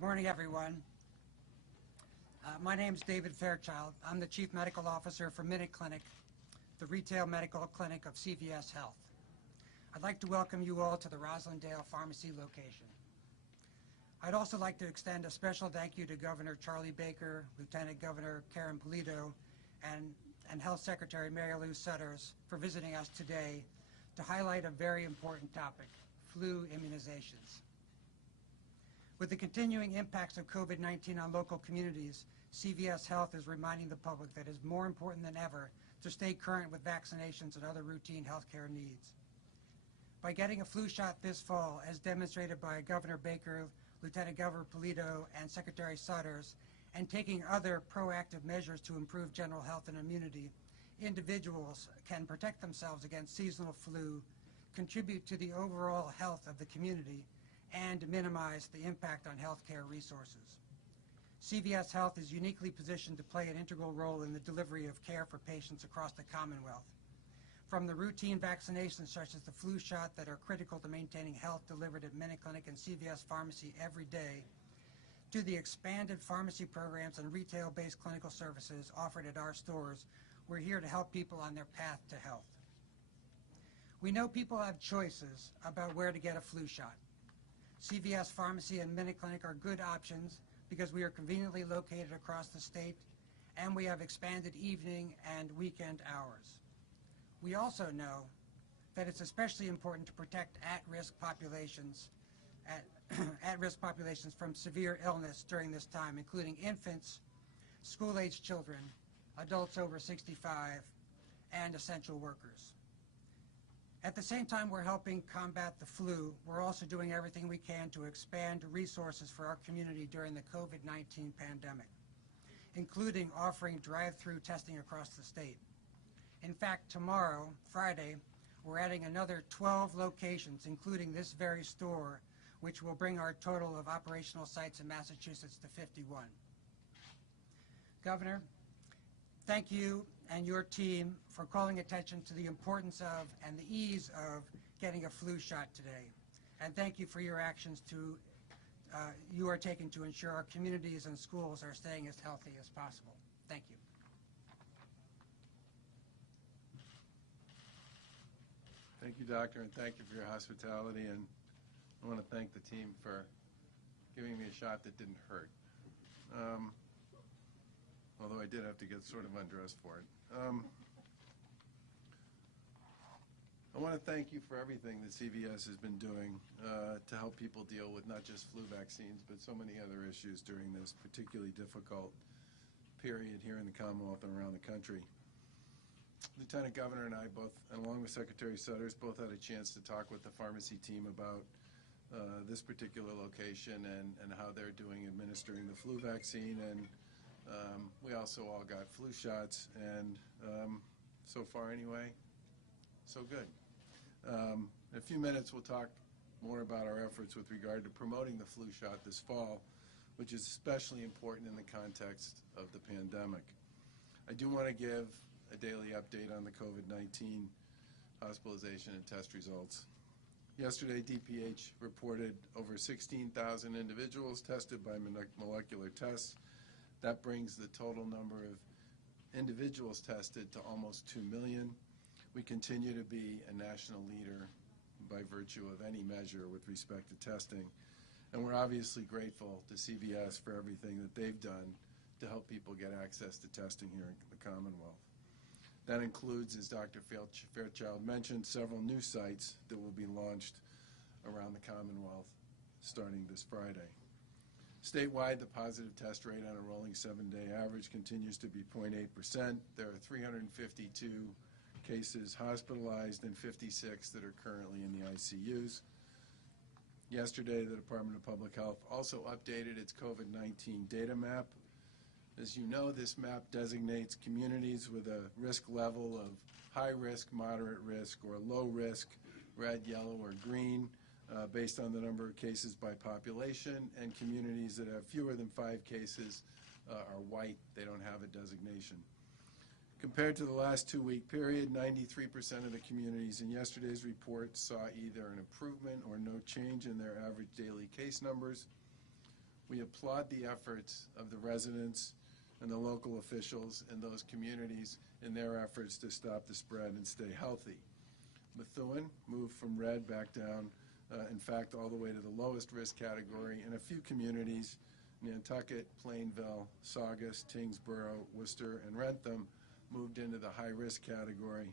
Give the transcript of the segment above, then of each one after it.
Good morning, everyone. My name is David Fairchild. I'm the Chief Medical Officer for Minute Clinic, the retail medical clinic of CVS Health. I'd like to welcome you all to the Roslindale Pharmacy location. I'd also like to extend a special thank you to Governor Charlie Baker, Lieutenant Governor Karen Polito, and Health Secretary Mary Lou Sutters for visiting us today to highlight a very important topic, flu immunizations. With the continuing impacts of COVID-19 on local communities, CVS Health is reminding the public that it is more important than ever to stay current with vaccinations and other routine healthcare needs. By getting a flu shot this fall, as demonstrated by Governor Baker, Lieutenant Governor Polito, and Secretary Sutters, and taking other proactive measures to improve general health and immunity, individuals can protect themselves against seasonal flu, contribute to the overall health of the community, and minimize the impact on healthcare resources. CVS Health is uniquely positioned to play an integral role in the delivery of care for patients across the Commonwealth. From the routine vaccinations such as the flu shot that are critical to maintaining health delivered at Minute Clinic and CVS Pharmacy every day, to the expanded pharmacy programs and retail-based clinical services offered at our stores, we're here to help people on their path to health. We know people have choices about where to get a flu shot. CVS Pharmacy and Minute Clinic are good options because we are conveniently located across the state and we have expanded evening and weekend hours. We also know that it's especially important to protect at-risk populations from severe illness during this time, including infants, school-aged children, adults over 65, and essential workers. At the same time we're helping combat the flu, we're also doing everything we can to expand resources for our community during the COVID-19 pandemic, including offering drive-through testing across the state. In fact, tomorrow, Friday, we're adding another 12 locations, including this very store, which will bring our total of operational sites in Massachusetts to 51. Governor, thank you and your team for calling attention to the importance of and the ease of getting a flu shot today. And thank you for your actions you are taking to ensure our communities and schools are staying as healthy as possible. Thank you. Thank you, Doctor, and thank you for your hospitality. And I want to thank the team for giving me a shot that didn't hurt. Although I did have to get sort of undressed for it. I want to thank you for everything that CVS has been doing to help people deal with not just flu vaccines, but so many other issues during this particularly difficult period here in the Commonwealth and around the country. Lieutenant Governor and I both, along with Secretary Sutters, both had a chance to talk with the pharmacy team about this particular location and how they're doing administering the flu vaccine. And we also all got flu shots, and so far anyway, so good. In a few minutes we'll talk more about our efforts with regard to promoting the flu shot this fall, which is especially important in the context of the pandemic. I do want to give a daily update on the COVID-19 hospitalization and test results. Yesterday, DPH reported over 16,000 individuals tested by molecular tests. That brings the total number of individuals tested to almost 2 million. We continue to be a national leader by virtue of any measure with respect to testing. And we're obviously grateful to CVS for everything that they've done to help people get access to testing here in the Commonwealth. That includes, as Dr. Fairchild mentioned, several new sites that will be launched around the Commonwealth starting this Friday. Statewide, the positive test rate on a rolling 7-day average continues to be 0.8%. There are 352 cases hospitalized and 56 that are currently in the ICUs. Yesterday, the Department of Public Health also updated its COVID-19 data map. As you know, this map designates communities with a risk level of high risk, moderate risk, or low risk, red, yellow, or green, based on the number of cases by population, and communities that have fewer than 5 cases are white. They don't have a designation. Compared to the last 2-week period, 93% of the communities in yesterday's report saw either an improvement or no change in their average daily case numbers. We applaud the efforts of the residents and the local officials in those communities in their efforts to stop the spread and stay healthy. Methuen moved from red back down, in fact, all the way to the lowest risk category, and a few communities, Nantucket, Plainville, Saugus, Tingsboro, Worcester, and Rentham, moved into the high risk category.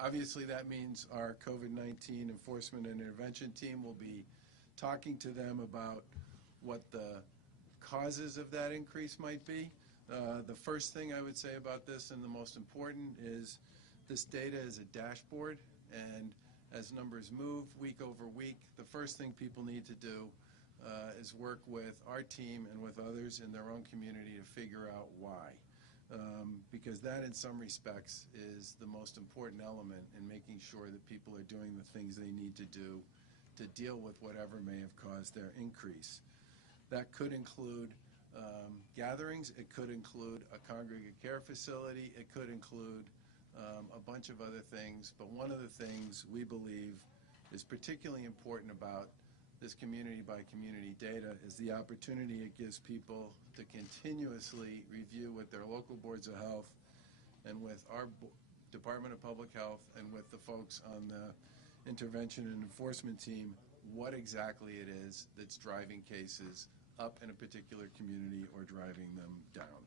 Obviously, that means our COVID-19 enforcement and intervention team will be talking to them about what the causes of that increase might be. The first thing I would say about this, and the most important, is this data is a dashboard, and as numbers move week over week, the first thing people need to do is work with our team and with others in their own community to figure out why. Because that, in some respects, is the most important element in making sure that people are doing the things they need to do to deal with whatever may have caused their increase. That could include gatherings, it could include a congregate care facility, it could include a bunch of other things, but one of the things we believe is particularly important about this community by community data is the opportunity it gives people to continuously review with their local boards of health and with our Department of Public Health and with the folks on the intervention and enforcement team what exactly it is that's driving cases up in a particular community or driving them down.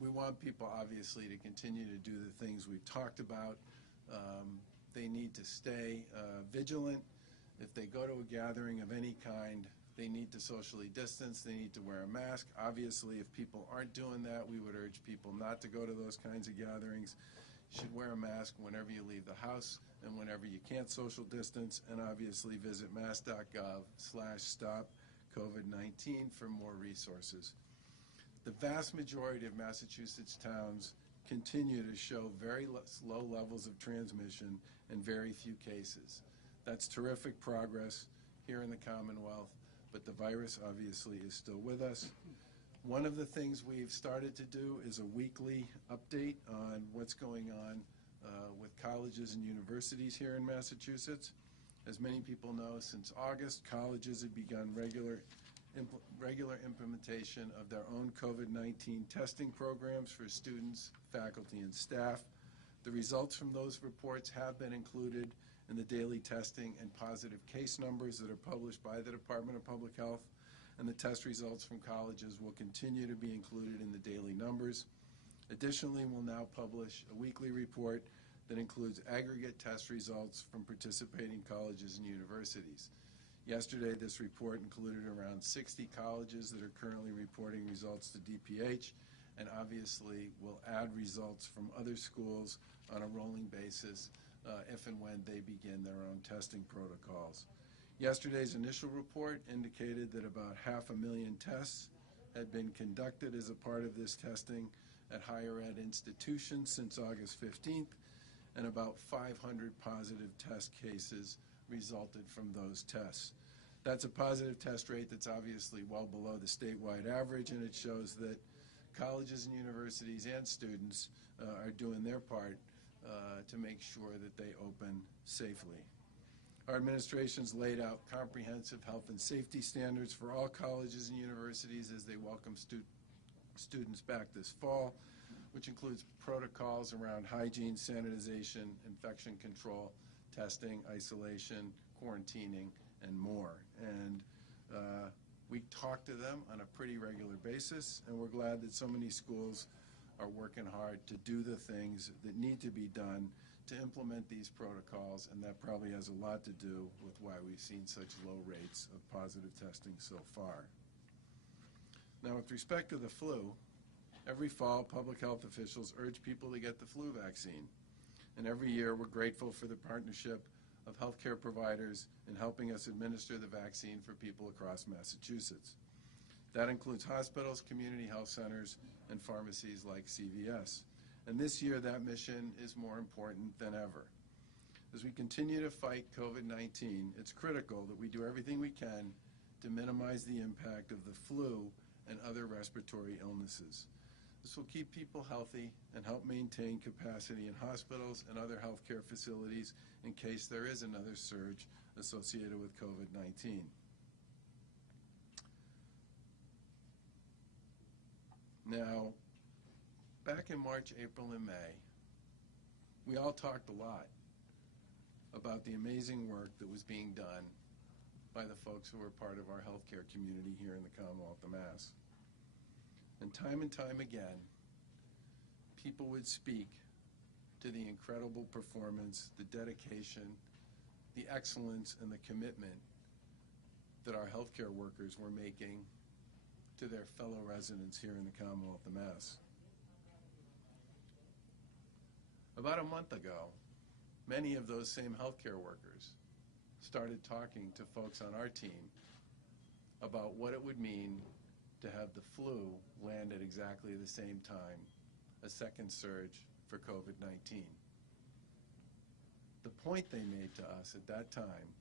We want people, obviously, to continue to do the things we've talked about. They need to stay vigilant. If they go to a gathering of any kind, they need to socially distance, they need to wear a mask. Obviously, if people aren't doing that, we would urge people not to go to those kinds of gatherings. You should wear a mask whenever you leave the house and whenever you can't social distance, and obviously visit mass.gov/stop-COVID-19 for more resources. The vast majority of Massachusetts towns continue to show very low levels of transmission and very few cases. That's terrific progress here in the Commonwealth, but the virus obviously is still with us. One of the things we've started to do is a weekly update on what's going on with colleges and universities here in Massachusetts. As many people know, since August, colleges have begun regular implementation of their own COVID-19 testing programs for students, faculty, and staff. The results from those reports have been included in the daily testing and positive case numbers that are published by the Department of Public Health, and the test results from colleges will continue to be included in the daily numbers. Additionally, we'll now publish a weekly report that includes aggregate test results from participating colleges and universities. Yesterday, this report included around 60 colleges that are currently reporting results to DPH, and obviously will add results from other schools on a rolling basis if and when they begin their own testing protocols. Yesterday's initial report indicated that about 500,000 tests had been conducted as a part of this testing at higher ed institutions since August 15th, and about 500 positive test cases resulted from those tests. That's a positive test rate that's obviously well below the statewide average, and it shows that colleges and universities and students are doing their part to make sure that they open safely. Our administration's laid out comprehensive health and safety standards for all colleges and universities as they welcome students back this fall, which includes protocols around hygiene, sanitization, infection control, testing, isolation, quarantining, and more. And we talk to them on a pretty regular basis, and we're glad that so many schools are working hard to do the things that need to be done to implement these protocols, and that probably has a lot to do with why we've seen such low rates of positive testing so far. Now, with respect to the flu, every fall, public health officials urge people to get the flu vaccine. And every year, we're grateful for the partnership of healthcare providers in helping us administer the vaccine for people across Massachusetts. That includes hospitals, community health centers, and pharmacies like CVS. And this year, that mission is more important than ever. As we continue to fight COVID-19, it's critical that we do everything we can to minimize the impact of the flu and other respiratory illnesses. This will keep people healthy and help maintain capacity in hospitals and other healthcare facilities in case there is another surge associated with COVID-19. Now, back in March, April, and May, we all talked a lot about the amazing work that was being done by the folks who were part of our healthcare community here in the Commonwealth of Mass. And time again, people would speak to the incredible performance, the dedication, the excellence, and the commitment that our healthcare workers were making to their fellow residents here in the Commonwealth of Mass. About a month ago, many of those same healthcare workers started talking to folks on our team about what it would mean to have the flu land at exactly the same time, a second surge for COVID-19. The point they made to us at that time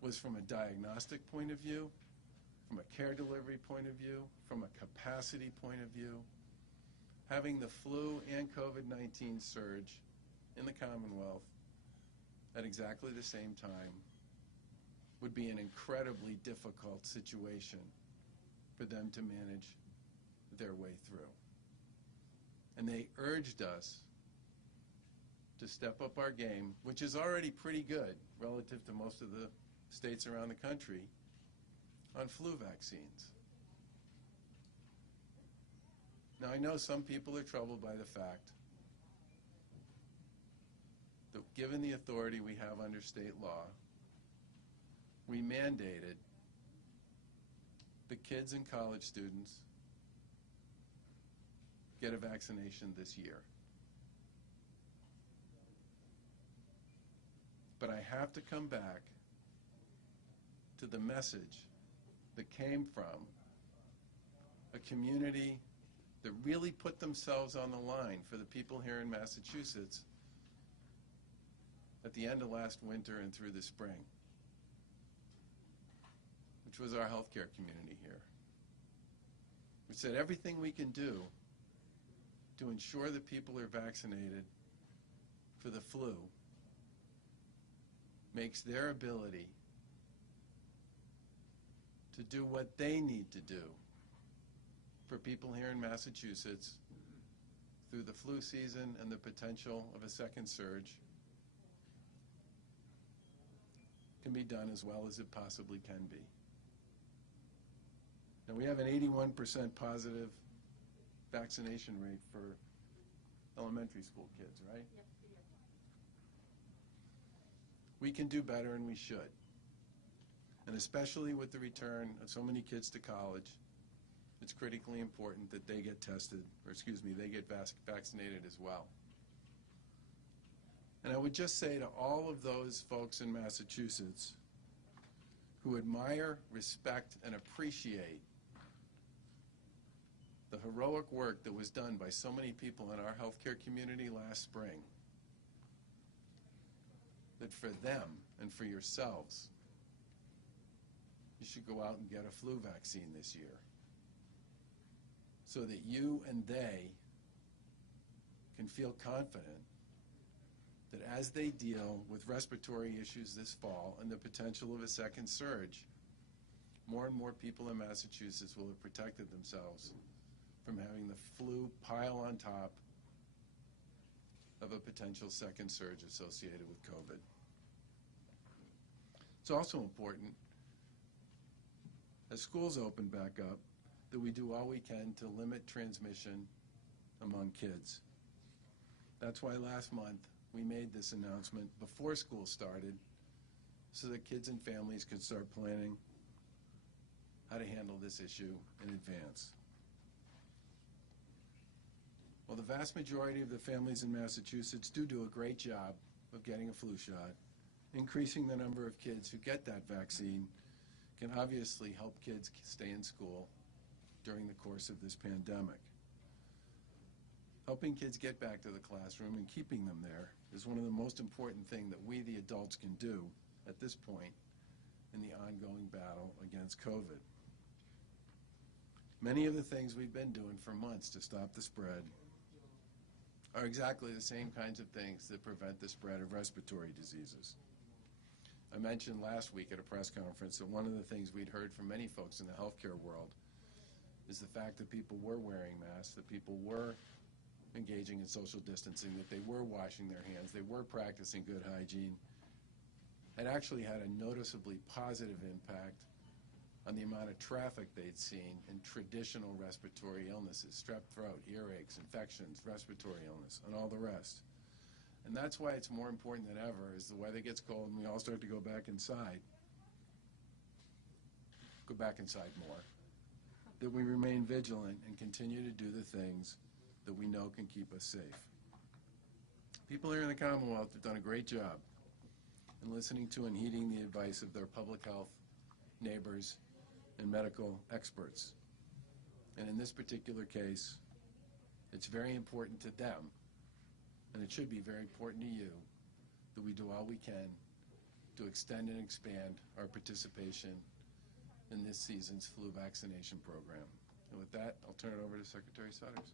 was from a diagnostic point of view, from a care delivery point of view, from a capacity point of view, having the flu and COVID-19 surge in the Commonwealth at exactly the same time would be an incredibly difficult situation for them to manage their way through. And they urged us to step up our game, which is already pretty good relative to most of the states around the country, on flu vaccines. Now, I know some people are troubled by the fact that given the authority we have under state law, we mandated the kids and college students get a vaccination this year. But I have to come back to the message that came from a community that really put themselves on the line for the people here in Massachusetts at the end of last winter and through the spring, which was our healthcare community here. We said everything we can do to ensure that people are vaccinated for the flu makes their ability to do what they need to do for people here in Massachusetts through the flu season and the potential of a second surge can be done as well as it possibly can be. Now, we have an 81% positive vaccination rate for elementary school kids, right? Yep, we do. We can do better, and we should. And especially with the return of so many kids to college, it's critically important that they get tested, or excuse me, they get vaccinated as well. And I would just say to all of those folks in Massachusetts who admire, respect, and appreciate the heroic work that was done by so many people in our healthcare community last spring, that for them and for yourselves, you should go out and get a flu vaccine this year so that you and they can feel confident that as they deal with respiratory issues this fall and the potential of a second surge, more and more people in Massachusetts will have protected themselves from having the flu pile on top of a potential second surge associated with COVID. It's also important, as schools open back up, that we do all we can to limit transmission among kids. That's why last month we made this announcement before school started so that kids and families could start planning how to handle this issue in advance. Well, the vast majority of the families in Massachusetts do a great job of getting a flu shot. Increasing the number of kids who get that vaccine can obviously help kids stay in school during the course of this pandemic. Helping kids get back to the classroom and keeping them there is one of the most important things that we, the adults, can do at this point in the ongoing battle against COVID. Many of the things we've been doing for months to stop the spread are exactly the same kinds of things that prevent the spread of respiratory diseases. I mentioned last week at a press conference that one of the things we'd heard from many folks in the healthcare world is the fact that people were wearing masks, that people were engaging in social distancing, that they were washing their hands, they were practicing good hygiene, had actually had a noticeably positive impact on the amount of traffic they'd seen in traditional respiratory illnesses, strep throat, earaches, infections, respiratory illness, and all the rest. And that's why it's more important than ever, as the weather gets cold and we all start to go back inside more, that we remain vigilant and continue to do the things that we know can keep us safe. People here in the Commonwealth have done a great job in listening to and heeding the advice of their public health, neighbors, and medical experts. And in this particular case, it's very important to them, and it should be very important to you, that we do all we can to extend and expand our participation in this season's flu vaccination program. And with that, I'll turn it over to Secretary Sudders.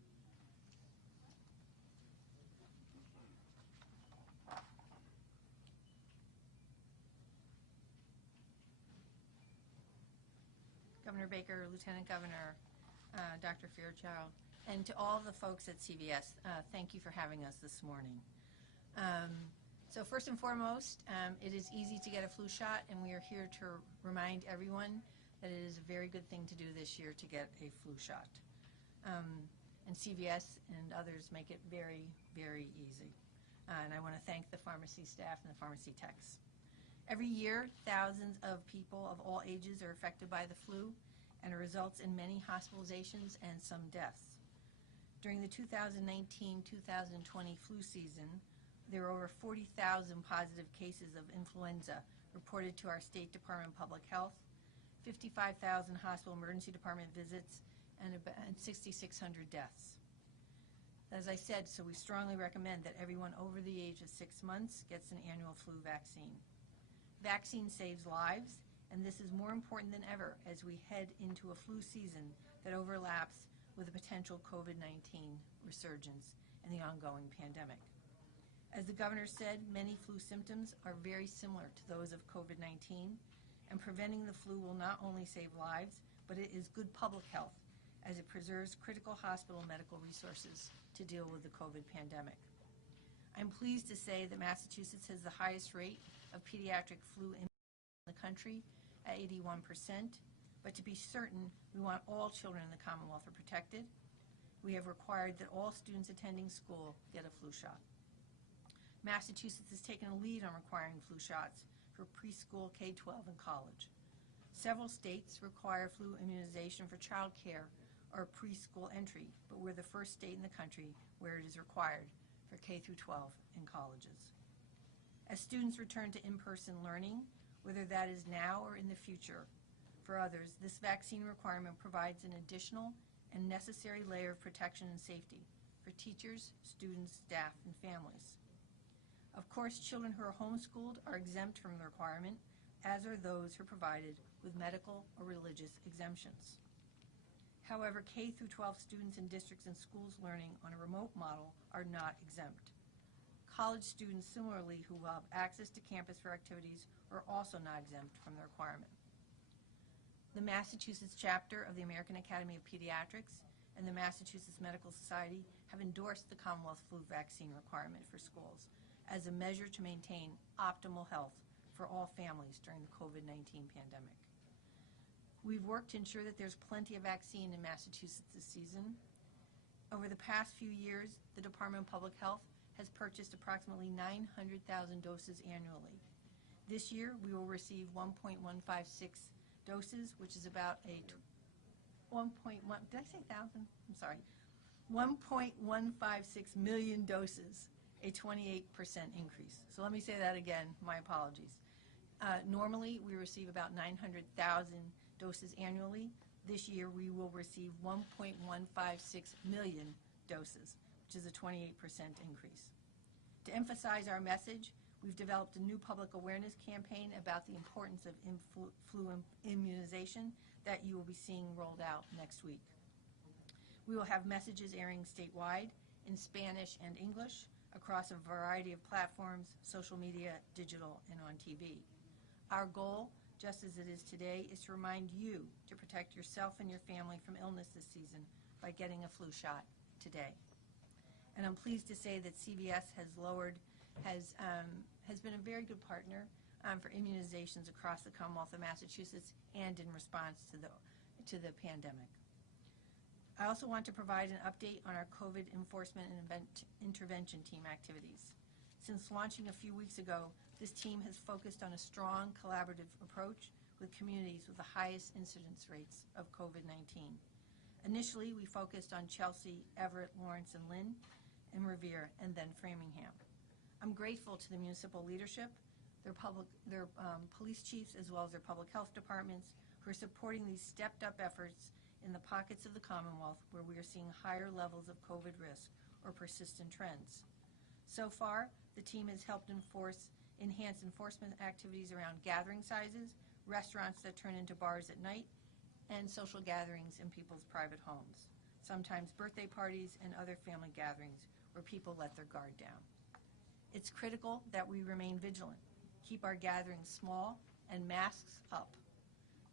Governor Baker, Lieutenant Governor, Dr. Fairchild, and to all the folks at CVS, thank you for having us this morning. So first and foremost, it is easy to get a flu shot, and we are here to remind everyone that it is a very good thing to do this year to get a flu shot. And CVS and others make it very, very easy. And I want to thank the pharmacy staff and the pharmacy techs. Every year, thousands of people of all ages are affected by the flu, and it results in many hospitalizations and some deaths. During the 2019-2020 flu season, there were over 40,000 positive cases of influenza reported to our State Department of Public Health, 55,000 hospital emergency department visits, and 6,600 deaths. As I said, so we strongly recommend that everyone over the age of 6 months gets an annual flu vaccine. Vaccine saves lives, and this is more important than ever as we head into a flu season that overlaps with a potential COVID-19 resurgence and the ongoing pandemic. As the governor said, many flu symptoms are very similar to those of COVID-19, and preventing the flu will not only save lives, but it is good public health as it preserves critical hospital medical resources to deal with the COVID pandemic. I'm pleased to say that Massachusetts has the highest rate of pediatric flu in the country at 81%, but to be certain, we want all children in the Commonwealth are protected. We have required that all students attending school get a flu shot. Massachusetts has taken a lead on requiring flu shots for preschool, K-12, and college. Several states require flu immunization for child care or preschool entry, but we're the first state in the country where it is required for K-12 and colleges. As students return to in-person learning, whether that is now or in the future, for others, this vaccine requirement provides an additional and necessary layer of protection and safety for teachers, students, staff, and families. Of course, children who are homeschooled are exempt from the requirement, as are those who are provided with medical or religious exemptions. However, K-12 students in districts and schools learning on a remote model are not exempt. College students, similarly, who will have access to campus for activities are also not exempt from the requirement. The Massachusetts chapter of the American Academy of Pediatrics and the Massachusetts Medical Society have endorsed the Commonwealth flu vaccine requirement for schools as a measure to maintain optimal health for all families during the COVID-19 pandemic. We've worked to ensure that there's plenty of vaccine in Massachusetts this season. Over the past few years, the Department of Public Health has purchased approximately 900,000 doses annually. This year, we will receive 1.156 doses, which is about a 1.1 million doses, a 28% increase. So let me say that again, my apologies. Normally, we receive about 900,000 doses annually. This year, we will receive 1.156 million doses, which is a 28% increase. To emphasize our message, we've developed a new public awareness campaign about the importance of flu immunization that you will be seeing rolled out next week. We will have messages airing statewide in Spanish and English across a variety of platforms, social media, digital, and on TV. Our goal just as it is today, is to remind you to protect yourself and your family from illness this season by getting a flu shot today. And I'm pleased to say that CVS has been a very good partner for immunizations across the Commonwealth of Massachusetts and in response to the pandemic. I also want to provide an update on our COVID enforcement and intervention team activities. Since launching a few weeks ago, this team has focused on a strong collaborative approach with communities with the highest incidence rates of COVID-19. Initially, we focused on Chelsea, Everett, Lawrence, and Lynn, and Revere, and then Framingham. I'm grateful to the municipal leadership, their police chiefs, as well as their public health departments, who are supporting these stepped-up efforts in the pockets of the Commonwealth where we are seeing higher levels of COVID risk or persistent trends. So far, the team has helped enhance enforcement activities around gathering sizes, restaurants that turn into bars at night, and social gatherings in people's private homes, sometimes birthday parties and other family gatherings where people let their guard down. It's critical that we remain vigilant, keep our gatherings small, and masks up.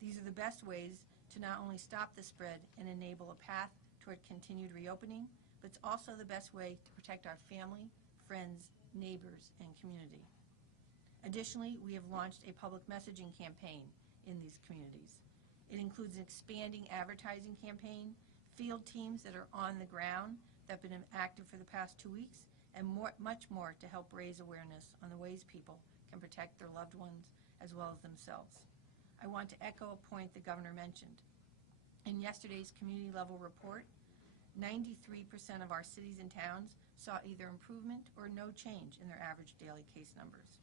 These are the best ways to not only stop the spread and enable a path toward continued reopening, but it's also the best way to protect our family, friends, neighbors, and community. Additionally, we have launched a public messaging campaign in these communities. It includes an expanding advertising campaign, field teams that are on the ground that have been active for the past 2 weeks, and much more to help raise awareness on the ways people can protect their loved ones as well as themselves. I want to echo a point the Governor mentioned. In yesterday's community-level report, 93% of our cities and towns saw either improvement or no change in their average daily case numbers.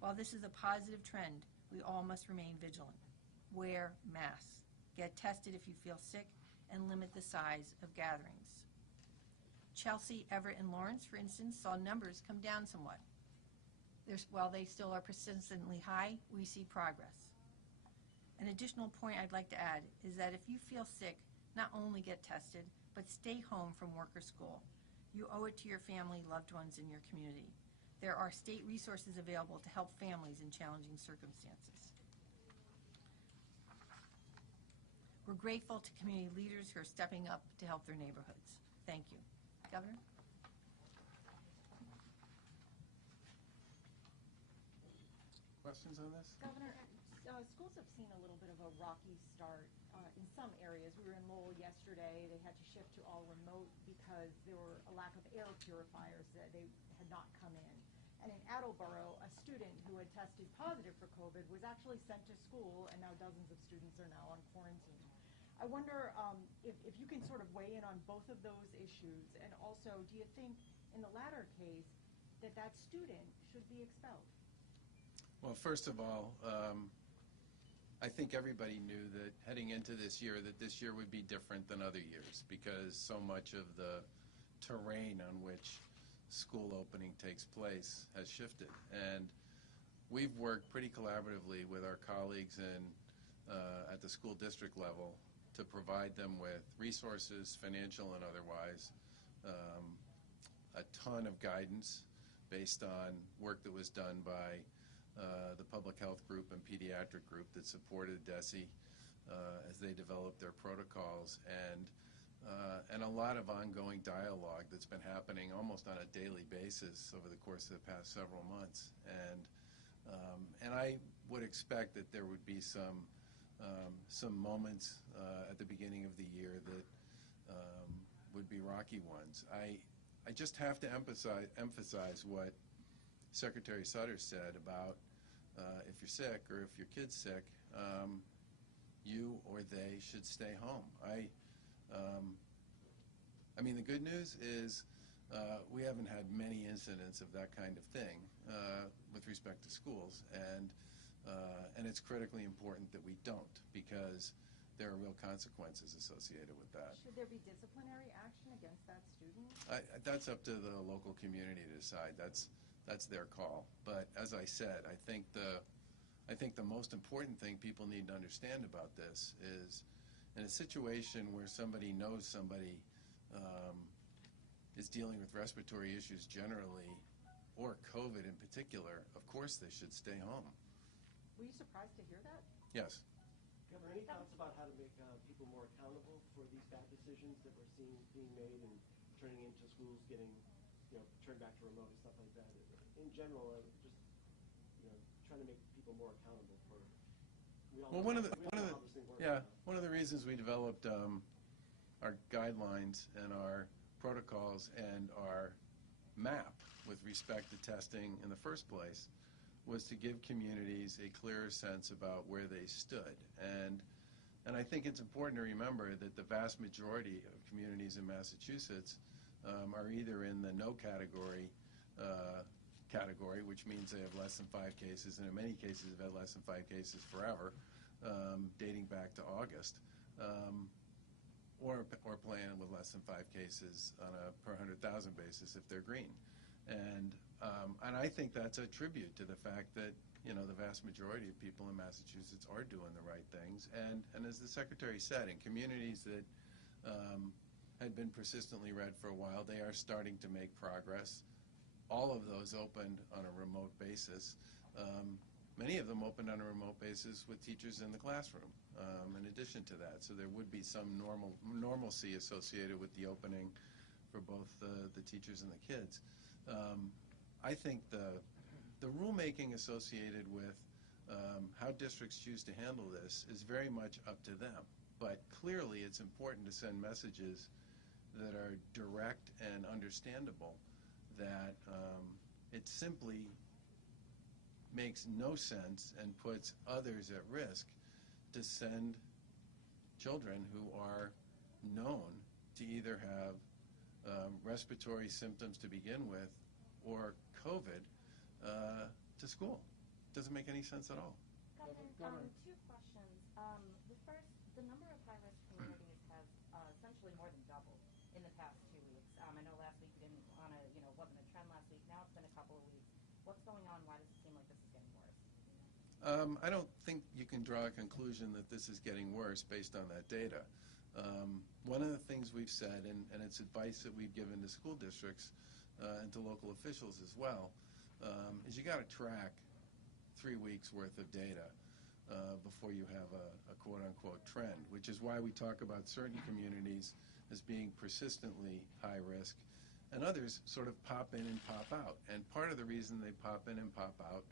While this is a positive trend, we all must remain vigilant. Wear masks, get tested if you feel sick, and limit the size of gatherings. Chelsea, Everett, and Lawrence, for instance, saw numbers come down somewhat. While they still are persistently high, we see progress. An additional point I'd like to add is that if you feel sick, not only get tested, but stay home from work or school. You owe it to your family, loved ones, and your community. There are state resources available to help families in challenging circumstances. We're grateful to community leaders who are stepping up to help their neighborhoods. Thank you. Governor? Questions on this? Governor, schools have seen a little bit of a rocky start in some areas. We were in Lowell yesterday. They had to shift to all remote because there were a lack of air purifiers that they had not come in. And in Attleboro, a student who had tested positive for COVID was actually sent to school, and now dozens of students are now on quarantine. I wonder if you can sort of weigh in on both of those issues, and also, do you think in the latter case that student should be expelled? Well, first of all, I think everybody knew that heading into this year that this year would be different than other years because so much of the terrain on which school opening takes place has shifted. And we've worked pretty collaboratively with our colleagues at the school district level to provide them with resources, financial and otherwise, a ton of guidance based on work that was done by the public health group and pediatric group that supported DESE as they developed their protocols, and a lot of ongoing dialogue that's been happening almost on a daily basis over the course of the past several months. And I would expect that there would be some moments at the beginning of the year that would be rocky ones. I just have to emphasize what Secretary Sutter said about if you're sick or if your kid's sick, you or they should stay home. I mean, the good news is we haven't had many incidents of that kind of thing with respect to schools, and it's critically important that we don't because there are real consequences associated with that. Should there be disciplinary action against that student? That's up to the local community to decide. That's their call. But as I said, I think the most important thing people need to understand about this is in a situation where somebody knows somebody is dealing with respiratory issues generally or COVID in particular, of course they should stay home. Were you surprised to hear that? Yes. Governor, any thoughts about how to make people more accountable for these bad decisions that we're seeing being made and turning into schools getting, turned back to remote and stuff like that? In general, just, trying to make people more accountable for. Well, one of the reasons we developed our guidelines and our protocols and our map with respect to testing in the first place was to give communities a clearer sense about where they stood. And I think it's important to remember that the vast majority of communities in Massachusetts are either in the no category, which means they have less than 5 cases, and in many cases have had less than 5 cases forever, dating back to August, or plan with less than 5 cases on a per 100,000 basis if they're green. And I think that's a tribute to the fact that, the vast majority of people in Massachusetts are doing the right things. And as the Secretary said, in communities that had been persistently red for a while, they are starting to make progress. All of those opened on a remote basis. Many of them opened on a remote basis with teachers in the classroom, in addition to that. So there would be some normalcy associated with the opening for both the teachers and the kids. I think the rulemaking associated with how districts choose to handle this is very much up to them. But clearly it's important to send messages that are direct and understandable, that it simply makes no sense and puts others at risk to send children who are known to either have respiratory symptoms to begin with or COVID to school. Doesn't make any sense at all. Governor, 2 questions. The first, the number of high-risk communities has essentially more than doubled in the past 2 weeks. I know last week you didn't want to, wasn't a trend last week. Now it's been a couple of weeks. What's going on? Why does it seem like this is getting worse? I don't think you can draw a conclusion that this is getting worse based on that data. One of the things we've said, and it's advice that we've given to school districts and to local officials as well, is you got to track 3 weeks worth of data before you have a quote-unquote trend, which is why we talk about certain communities as being persistently high risk, and others sort of pop in and pop out. And part of the reason they pop in and pop out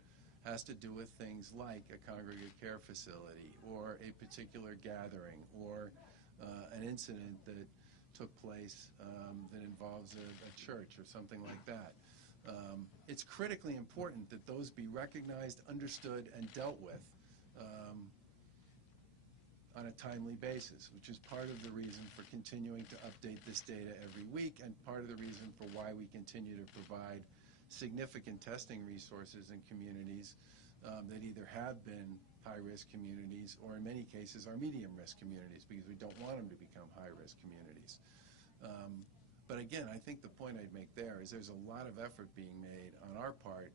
has to do with things like a congregate care facility or a particular gathering or an incident that took place that involves a church or something like that. It's critically important that those be recognized, understood, and dealt with on a timely basis, which is part of the reason for continuing to update this data every week and part of the reason for why we continue to provide significant testing resources in communities that either have been high-risk communities or in many cases are medium-risk communities, because we don't want them to become high-risk communities. But again, I think the point I'd make there is there's a lot of effort being made on our part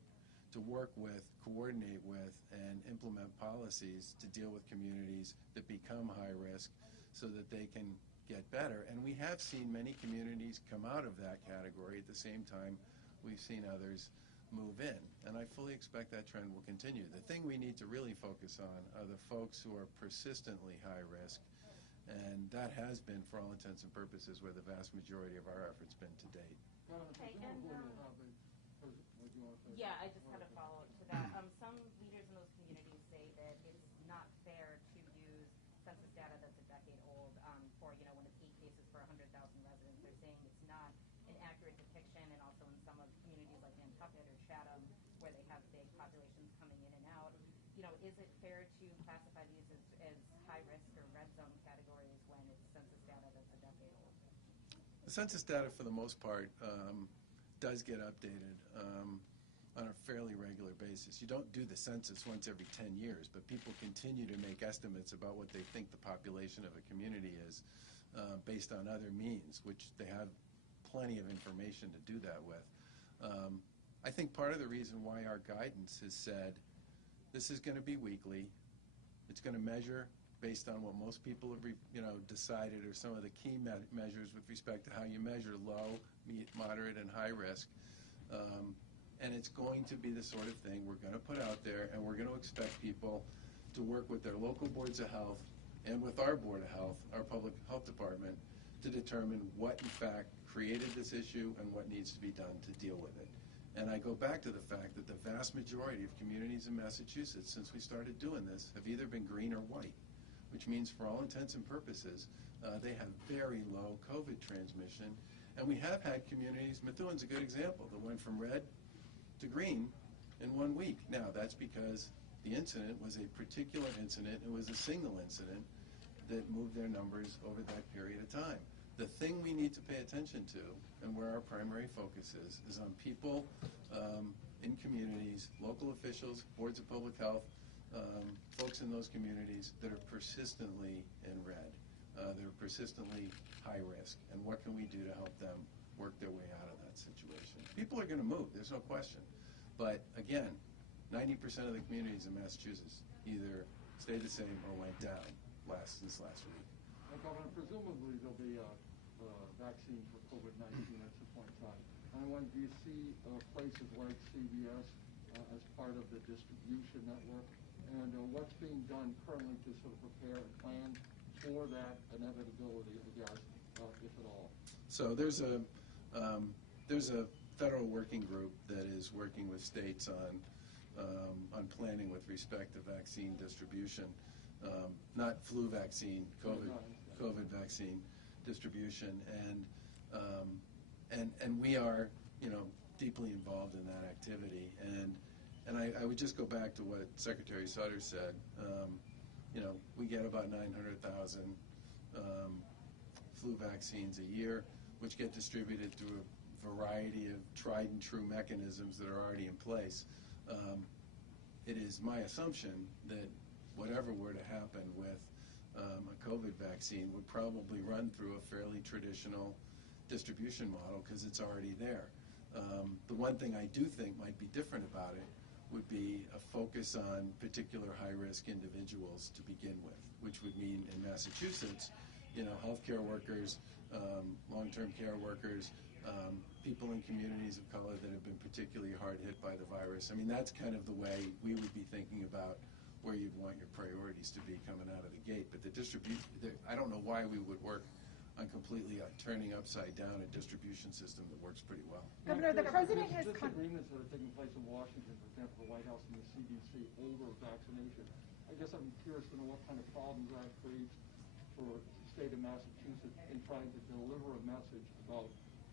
to work with, coordinate with, and implement policies to deal with communities that become high risk so that they can get better. And we have seen many communities come out of that category. At the same time, we've seen others move in. And I fully expect that trend will continue. The thing we need to really focus on are the folks who are persistently high risk. And that has been, for all intents and purposes, where the vast majority of our effort's been to date. Okay, and yeah, I just had a follow-up to that. Some leaders in those communities say that it's not fair to use census data that's a decade old for, when it's 8 cases per 100,000 residents. They're saying it's not an accurate depiction, and also in some of communities like in Covit or Chatham, where they have big populations coming in and out. Is it fair to classify these as high-risk or red zone categories when it's census data that's a decade old? The census data, for the most part, does get updated on a fairly regular basis. You don't do the census once every 10 years, but people continue to make estimates about what they think the population of a community is based on other means, which they have plenty of information to do that with. I think part of the reason why our guidance has said this is going to be weekly, it's going to measure based on what most people have decided are some of the key measures with respect to how you measure low, moderate, and high risk. And it's going to be the sort of thing we're going to put out there, and we're going to expect people to work with their local boards of health and with our Board of Health, our public health department, to determine what in fact created this issue and what needs to be done to deal with it. And I go back to the fact that the vast majority of communities in Massachusetts, since we started doing this, have either been green or white, which means for all intents and purposes, they have very low COVID transmission. And we have had communities, Methuen's a good example, that went from red to green in 1 week. Now, that's because the incident was a particular incident. It was a single incident that moved their numbers over that period of time. The thing we need to pay attention to, and where our primary focus is on people in communities, local officials, boards of public health, folks in those communities that are persistently in red, that are persistently high risk, and what can we do to help them work their way out of that situation? People are going to move, there's no question. But again, 90% of the communities in Massachusetts either stayed the same or went down since last week. Governor, presumably there'll be a vaccine for COVID-19 at some point in time. And do you see places like CVS as part of the distribution network? And what's being done currently to sort of prepare and plan for that inevitability, I guess, if at all? So there's a federal working group that is working with states on planning with respect to vaccine distribution, not flu vaccine, COVID vaccine distribution, and we are, deeply involved in that activity. And I would just go back to what Secretary Sutter said. We get about 900,000 flu vaccines a year, which get distributed through a variety of tried and true mechanisms that are already in place. It is my assumption that whatever were to happen with a COVID vaccine would probably run through a fairly traditional distribution model because it's already there. The one thing I do think might be different about it would be a focus on particular high-risk individuals to begin with, which would mean in Massachusetts, healthcare workers, long-term care workers, people in communities of color that have been particularly hard hit by the virus. I mean, that's kind of the way we would be thinking about where you'd want your priorities to be coming out of the gate. But the distribution, I don't know why we would work on completely turning upside down a distribution system that works pretty well. Governor, the president has disagreements that are taking place in Washington, for example, the White House and the CDC over vaccination. I guess I'm curious to know what kind of problems that creates for the state of Massachusetts in trying to deliver a message about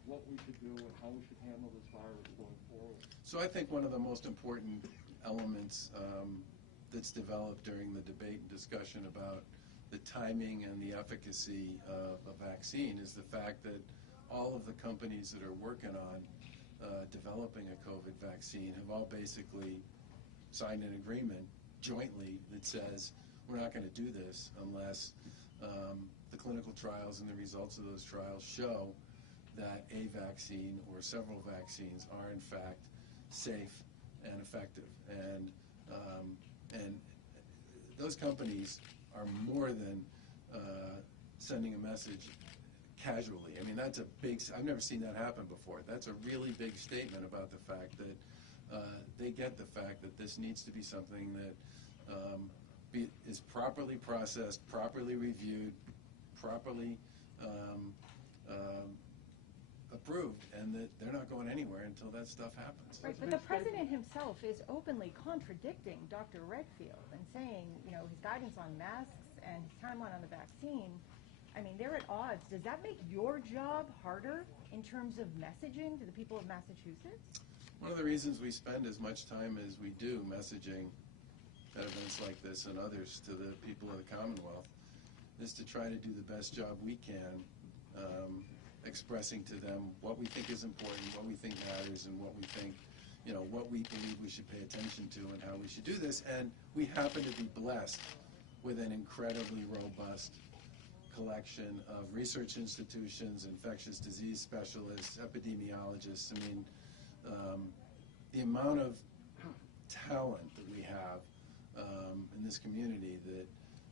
what we should do and how we should handle this virus going forward. So I think one of the most important elements that's developed during the debate and discussion about the timing and the efficacy of a vaccine is the fact that all of the companies that are working on developing a COVID vaccine have all basically signed an agreement jointly that says we're not going to do this unless the clinical trials and the results of those trials show that a vaccine or several vaccines are in fact safe and effective. And those companies are more than sending a message casually. I mean, that's a big, I've never seen that happen before. That's a really big statement about the fact that they get the fact that this needs to be something that is properly processed, properly reviewed, properly approved, and that they're not going anywhere until that stuff happens. Right, but the president himself is openly contradicting Dr. Redfield and saying, his guidance on masks and his timeline on the vaccine, I mean, they're at odds. Does that make your job harder in terms of messaging to the people of Massachusetts? One of the reasons we spend as much time as we do messaging at events like this and others to the people of the Commonwealth is to try to do the best job we can expressing to them what we think is important, what we think matters, and what we think, what we believe we should pay attention to and how we should do this. And we happen to be blessed with an incredibly robust collection of research institutions, infectious disease specialists, epidemiologists. I mean, the amount of talent that we have in this community that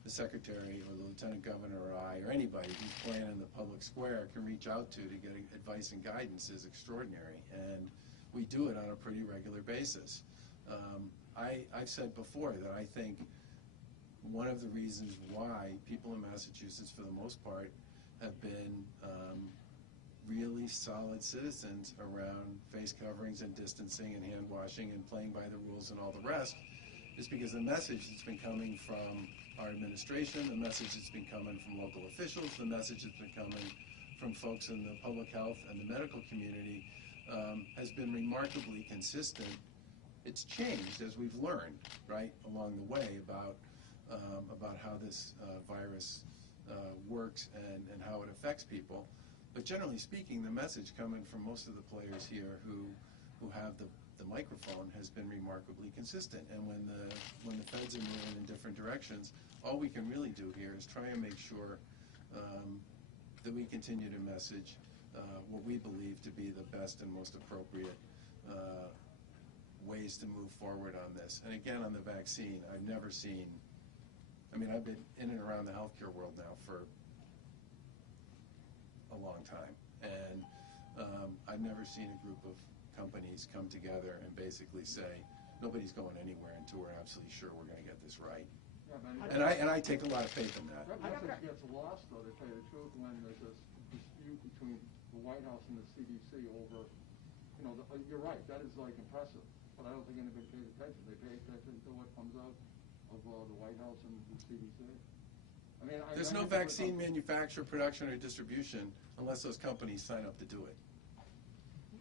the Secretary or the Lieutenant Governor or I or anybody who's playing in the public square can reach out to get advice and guidance is extraordinary. And we do it on a pretty regular basis. I've said before that I think one of the reasons why people in Massachusetts, for the most part, have been really solid citizens around face coverings and distancing and hand washing and playing by the rules and all the rest, is because the message that's been coming from our administration, the message that's been coming from local officials, the message that's been coming from folks in the public health and the medical community has been remarkably consistent. It's changed as we've learned, right, along the way about how this virus works and how it affects people. But generally speaking, the message coming from most of the players here who have the microphone has been remarkably consistent. And when the feds are moving in different directions, all we can really do here is try and make sure that we continue to message what we believe to be the best and most appropriate ways to move forward on this. And again, on the vaccine, I've never seen, I mean, I've been in and around the healthcare world now for a long time, and I've never seen a group of companies come together and basically say, nobody's going anywhere until we're absolutely sure we're going to get this right. Yeah, And I take a lot of faith in that. That message gets lost, though, to tell you the truth, when there's this dispute between the White House and the CDC over, you know, you're right, that is like impressive, but I don't think anybody pays attention. They pay attention to what comes out of the White House and the CDC. I mean, There's no vaccine manufacture, production, or distribution unless those companies sign up to do it.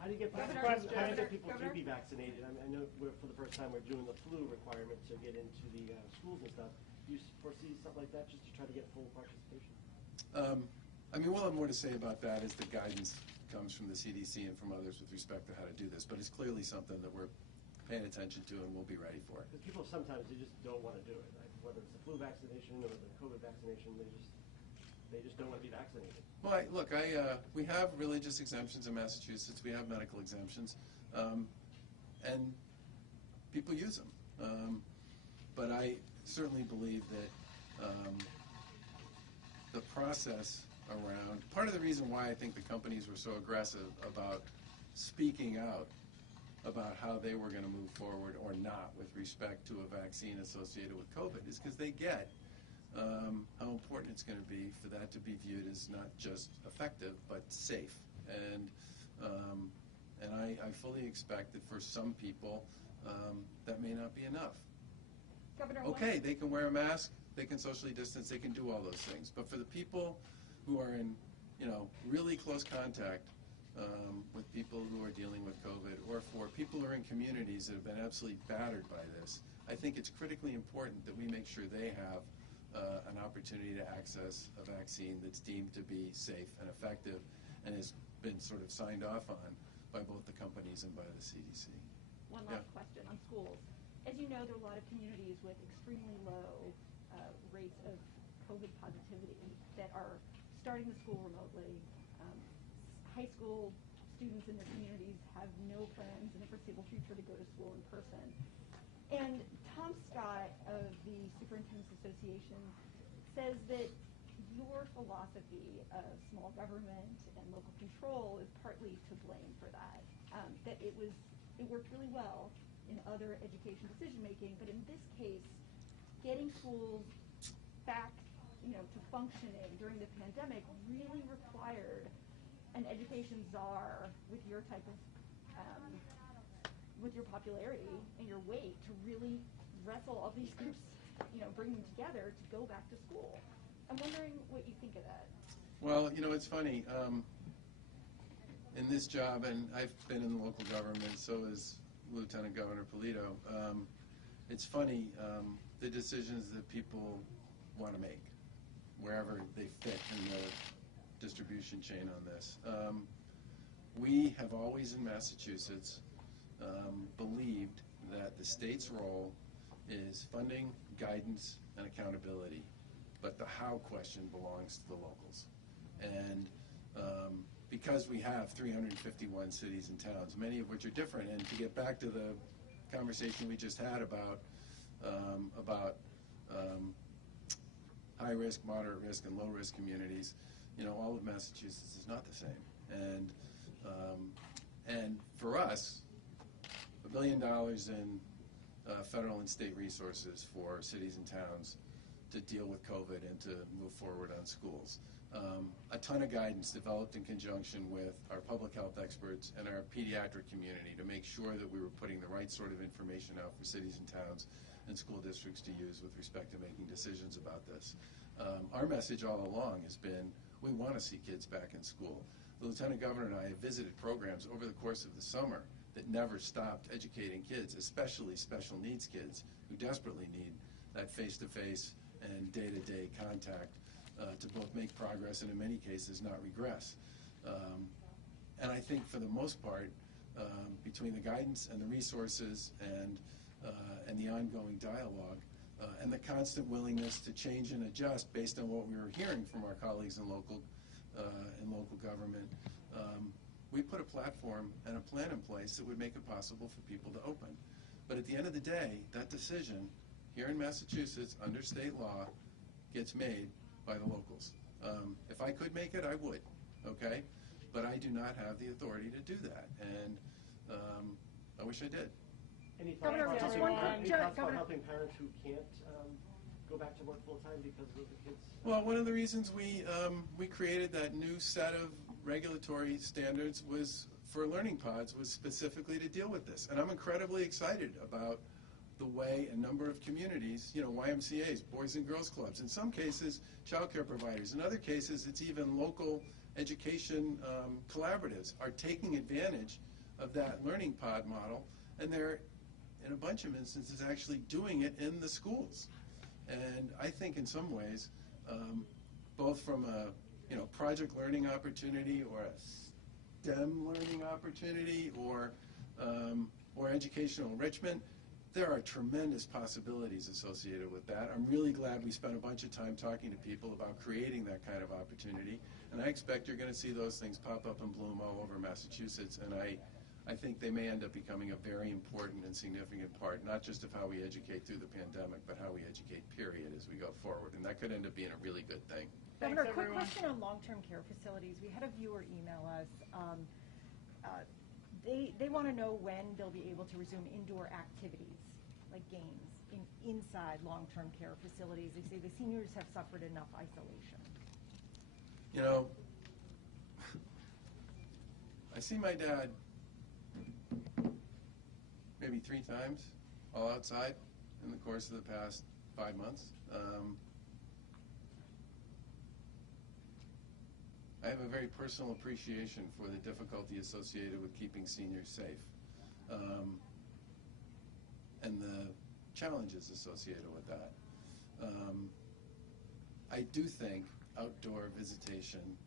How do you get people to be vaccinated? I mean, I know for the first time we're doing the flu requirement to get into the schools and stuff. Do you foresee something like that just to try to get full participation? I mean, we'll have more to say about that as the guidance comes from the CDC and from others with respect to how to do this. But it's clearly something that we're paying attention to and we'll be ready for. Because people sometimes, they just don't want to do it. Like, whether it's the flu vaccination or the COVID vaccination, they just don't want to be vaccinated. Well, we have religious exemptions in Massachusetts. We have medical exemptions, and people use them. But I certainly believe that the process around, part of the reason why I think the companies were so aggressive about speaking out about how they were going to move forward or not with respect to a vaccine associated with COVID is because they get how important it's going to be for that to be viewed as not just effective but safe. And I fully expect that for some people that may not be enough. Governor, Okay, they can wear a mask, they can socially distance, they can do all those things. But for the people who are in, really close contact with people who are dealing with COVID, or for people who are in communities that have been absolutely battered by this, I think it's critically important that we make sure they have an opportunity to access a vaccine that's deemed to be safe and effective and has been sort of signed off on by both the companies and by the CDC. One last question on schools. As you know, there are a lot of communities with extremely low rates of COVID positivity that are starting the school remotely. High school students in their communities have no plans in the foreseeable future to go to school in person. And Tom Scott of the Superintendent's Association says that your philosophy of small government and local control is partly to blame for that. That it worked really well in other education decision making, but in this case, getting schools back, to functioning during the pandemic really required an education czar with your type of with your popularity and your weight to really wrestle all these groups, bring them together to go back to school. I'm wondering what you think of that. Well, it's funny. In this job, and I've been in the local government, so is Lieutenant Governor Polito. It's funny, the decisions that people want to make, wherever they fit in the distribution chain on this. We have always in Massachusetts believed that the state's role is funding, guidance, and accountability, but the how question belongs to the locals. And because we have 351 cities and towns, many of which are different, and to get back to the conversation we just had about high risk, moderate risk, and low risk communities, all of Massachusetts is not the same. And for us, $1 billion in federal and state resources for cities and towns to deal with COVID and to move forward on schools. A ton of guidance developed in conjunction with our public health experts and our pediatric community to make sure that we were putting the right sort of information out for cities and towns and school districts to use with respect to making decisions about this. Our message all along has been, we want to see kids back in school. The Lieutenant Governor and I have visited programs over the course of the summer that never stopped educating kids, especially special needs kids who desperately need that face-to-face and day-to-day contact to both make progress and in many cases not regress. And I think for the most part, between the guidance and the resources and the ongoing dialogue and the constant willingness to change and adjust based on what we were hearing from our colleagues in local government, we put a platform and a plan in place that would make it possible for people to open. But at the end of the day, that decision here in Massachusetts under state law gets made by the locals. If I could make it, I would, okay? But I do not have the authority to do that, and I wish I did. Any thoughts Governor, about just helping, one quick- any thoughts about Governor- helping parents who can't go back to work full-time because of the kids? Well, one of the reasons we created that new set of regulatory standards was for learning pods was specifically to deal with this. And I'm incredibly excited about the way a number of communities, YMCAs, Boys and Girls Clubs, in some cases child care providers, in other cases it's even local education collaboratives are taking advantage of that learning pod model, and they're, in a bunch of instances, actually doing it in the schools. And I think in some ways, both from a project learning opportunity or a STEM learning opportunity or educational enrichment, there are tremendous possibilities associated with that. I'm really glad we spent a bunch of time talking to people about creating that kind of opportunity, and I expect you're going to see those things pop up and bloom all over Massachusetts, and I think they may end up becoming a very important and significant part, not just of how we educate through the pandemic, but how we educate, period, as we go forward, and that could end up being a really good thing. Governor, quick question on long-term care facilities. We had a viewer email us. They want to know when they'll be able to resume indoor activities, like games, inside long-term care facilities. They say the seniors have suffered enough isolation. I see my dad maybe 3 times, all outside, in the course of the past 5 months. I have a very personal appreciation for the difficulty associated with keeping seniors safe and the challenges associated with that. I do think outdoor visitation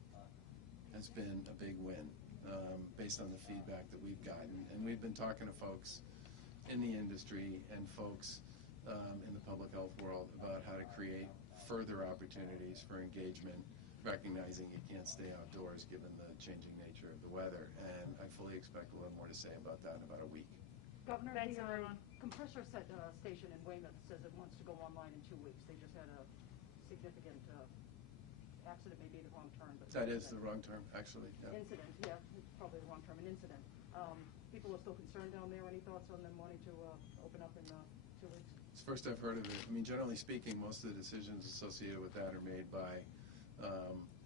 has been a big win based on the feedback that we've gotten. And we've been talking to folks in the industry and folks in the public health world about how to create further opportunities for engagement, recognizing you can't stay outdoors given the changing nature of the weather. And I fully expect we'll have more to say about that in about a week. Governor, Thanks, the everyone. compressor station in Weymouth says it wants to go online in 2 weeks. They just had a significant accident, maybe the wrong term. But That is the wrong term, actually. Yeah. Incident, yeah, it's probably the wrong term, an incident. People are still concerned down there. Any thoughts on them wanting to open up in 2 weeks? It's the first I've heard of it. I mean, generally speaking, most of the decisions associated with that are made by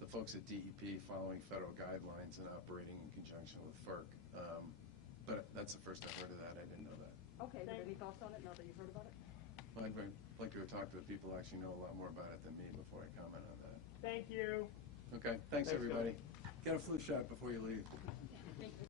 the folks at DEP following federal guidelines and operating in conjunction with FERC. But that's the first I've heard of that. I didn't know that. Okay, but any thoughts on it now that you've heard about it? Well, I'd like to talk to the people who actually know a lot more about it than me before I comment on that. Thank you. Okay, thanks Thanks, everybody. Get a flu shot before you leave.